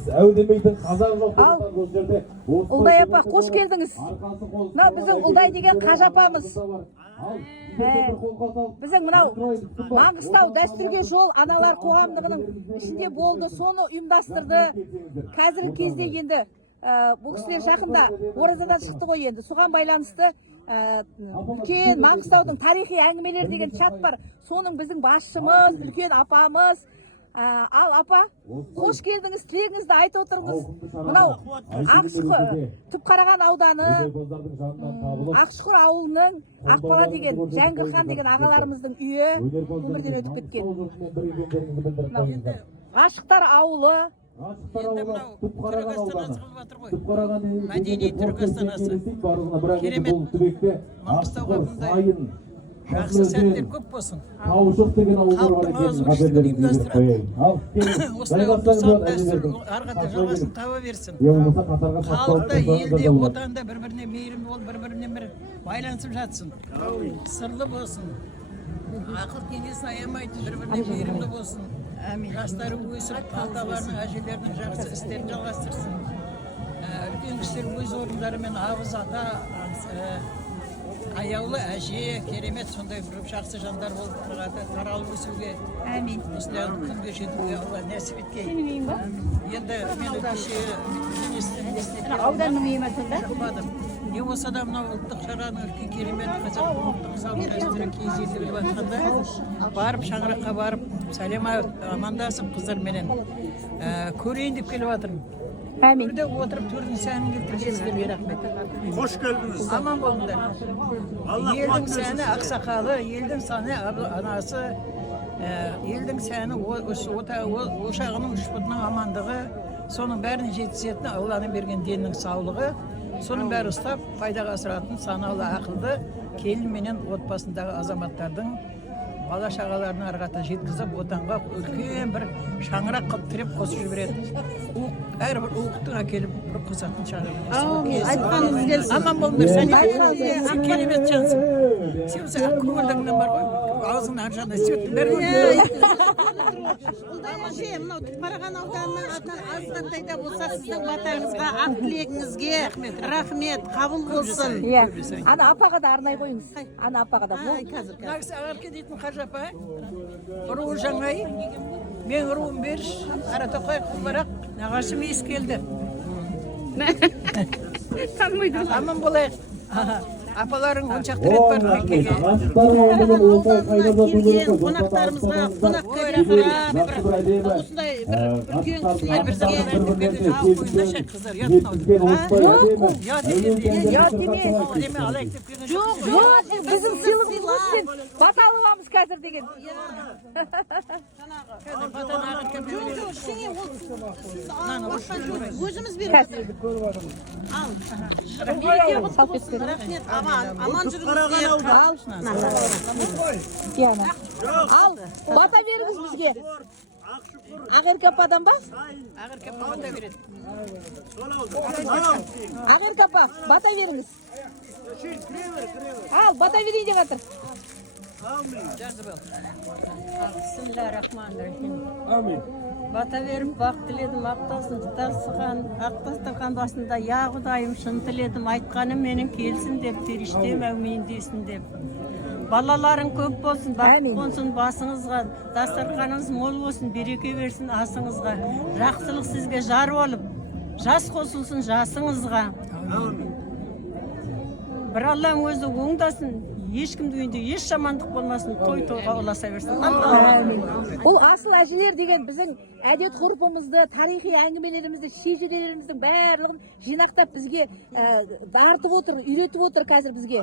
Біз әудемейтін қазақ жоқтығынан бұл жерде. Ұлдай апа, қош келдіңіз. Мынау біздің Ұлдай деген қажы апамыз. Біздің мынау Маңғыстау дәстүрге жол аналар қоғамдығының ішінде болды, соны ұйымдастырды. Қазіргі кезде енді бұл кісілер жақында оразадан шықты ғой, енді соған байланысты үлкен Маңғыстаудың тарихи әңгімелер деген чат бар. Соның біздің басшымыз, үлкен апамыз. Ал апа, қош келдіңіз, тілегіңізді айтып отырыңыз. Мынау Түпқараған ауданы Ақшұқыр ауылының Ақбала деген Жәңгірхан деген ағаларымыздың үйі өмірден өтіп кеткен. Ғашықтар ауылы. Мәдени түрік астанасы. Керемет. Маңғыстауға бұндай жақсы сәттер көп болсын. Халықтың ауызбіршілігін ұйымдастырады. Осылай ұлттық дәстүр арқада жалғасын таба берсін. Халықта, елде, отанда бір-біріне мейірімді болып, бір-бірінен бір байланысып жатсын. Сырлы болсын. Ақыл кеңесін аямайды, бір-біріне мейірімді болсын. Жастары өсіп, аталарының, әжелерінің жақсы істерін жалғастырсын. Үлкен кісілер өз орындарымен абыз ата, аяулы әже, керемет сондай бір жақсы жандар болып таралып өсуге. Әмин. Осылай күнге жетуге Алла нәсіп еткей. Енді мен Ауданның үйі ме сонда? шықпадым. Не болса да мынау ұлттық шараның үлкен керемет қазақ ұлттық салт дәстүрі киіз елді біліп жатқанда барып шаңыраққа барып сәлем амандасып қыздарменен көрейін деп келіп жатырмын. Әмин. Бірде отырып төрдің сәнін келтіргенсіздерге рахмет. Hoş geldiniz. Aman bolunlar. Елдің сәні ақсақалы, елдің сәні анасы, елдің сәні ошағының ұшпытының амандығы, соның бәрін жетісетін Алланың берген деннің саулығы, соның бәрі ұстап, пайдаға асыратын саналы ақылды келін менен отбасындағы азаматтардың бала шағаларын арғата жеткізіп, отанға үлкен бір шаңырақ қылып тіреп қосып жібереді. Әрбір уықтың әкеліп бір қосатын шаңырақ. Айтқаныңыз келсін. Аман болыңдар, сен керемет жансың. Сен осы көңілдігіңнен бар ғой, аузыңның ар жағында сүйеттің бәрі. Ұлдай әже, мынау Түпқараған ауданының атынан азғантай да болса сіздің батаңызға, ақ тілегіңізге рахмет, қабыл болсын. Ана апаға да арнай қойыңыз. Ана апаға да. Нағысы ағарке дейтін қажы апа, руы жаңай, мен руым беріш, Аратоқай Құлбарақ, нағашым ес келді. Танымайдым. Аман болайық. Апаларың оншақты рет бар Меккеге. Келген қонақтарымызға қонақ көріп осындай бір үлкен кісілер бізге Жауып қойындашы қыздар, Ұят деме. алайық деп келген Жоқ, біздің сыйлығымыз өтсен. Бата алуамыз қазір деген. өзіміз береміз. Рахмет, аман жүріңіздер. Ал, бата беріңіз бізге. Ақерке ападан ба? Ағырке бата береді. Ақерке апа, бата беріңіз. Ал, бата берейін деп жатыр. Bismillahirrahmanirrahim. Бата беріп, бақ тіледім, ақтасын тұтасыған, ақтастырған басында, я Құдайым шын тіледім, айтқаным менің келсін деп, періштем әумейін десін деп. Балаларың көп болсын, бақыт болсын басыңызға, дастарханыңыз мол болсын, береке берсін асыңызға, жақсылық сізге жар болып, жас қосылсын жасыңызға. Бір Алланың өзі оңдасын, ешкімді үйінде еш жамандық болмасын, той-тойға ұласа берсін. Бұл асыл әжелер деген біздің әдет ғұрпымызды, тарихи әңгімелерімізді, шежірелеріміздің барлығын жинақтап бізге дартып отыр, үйретіп отыр қазір бізге.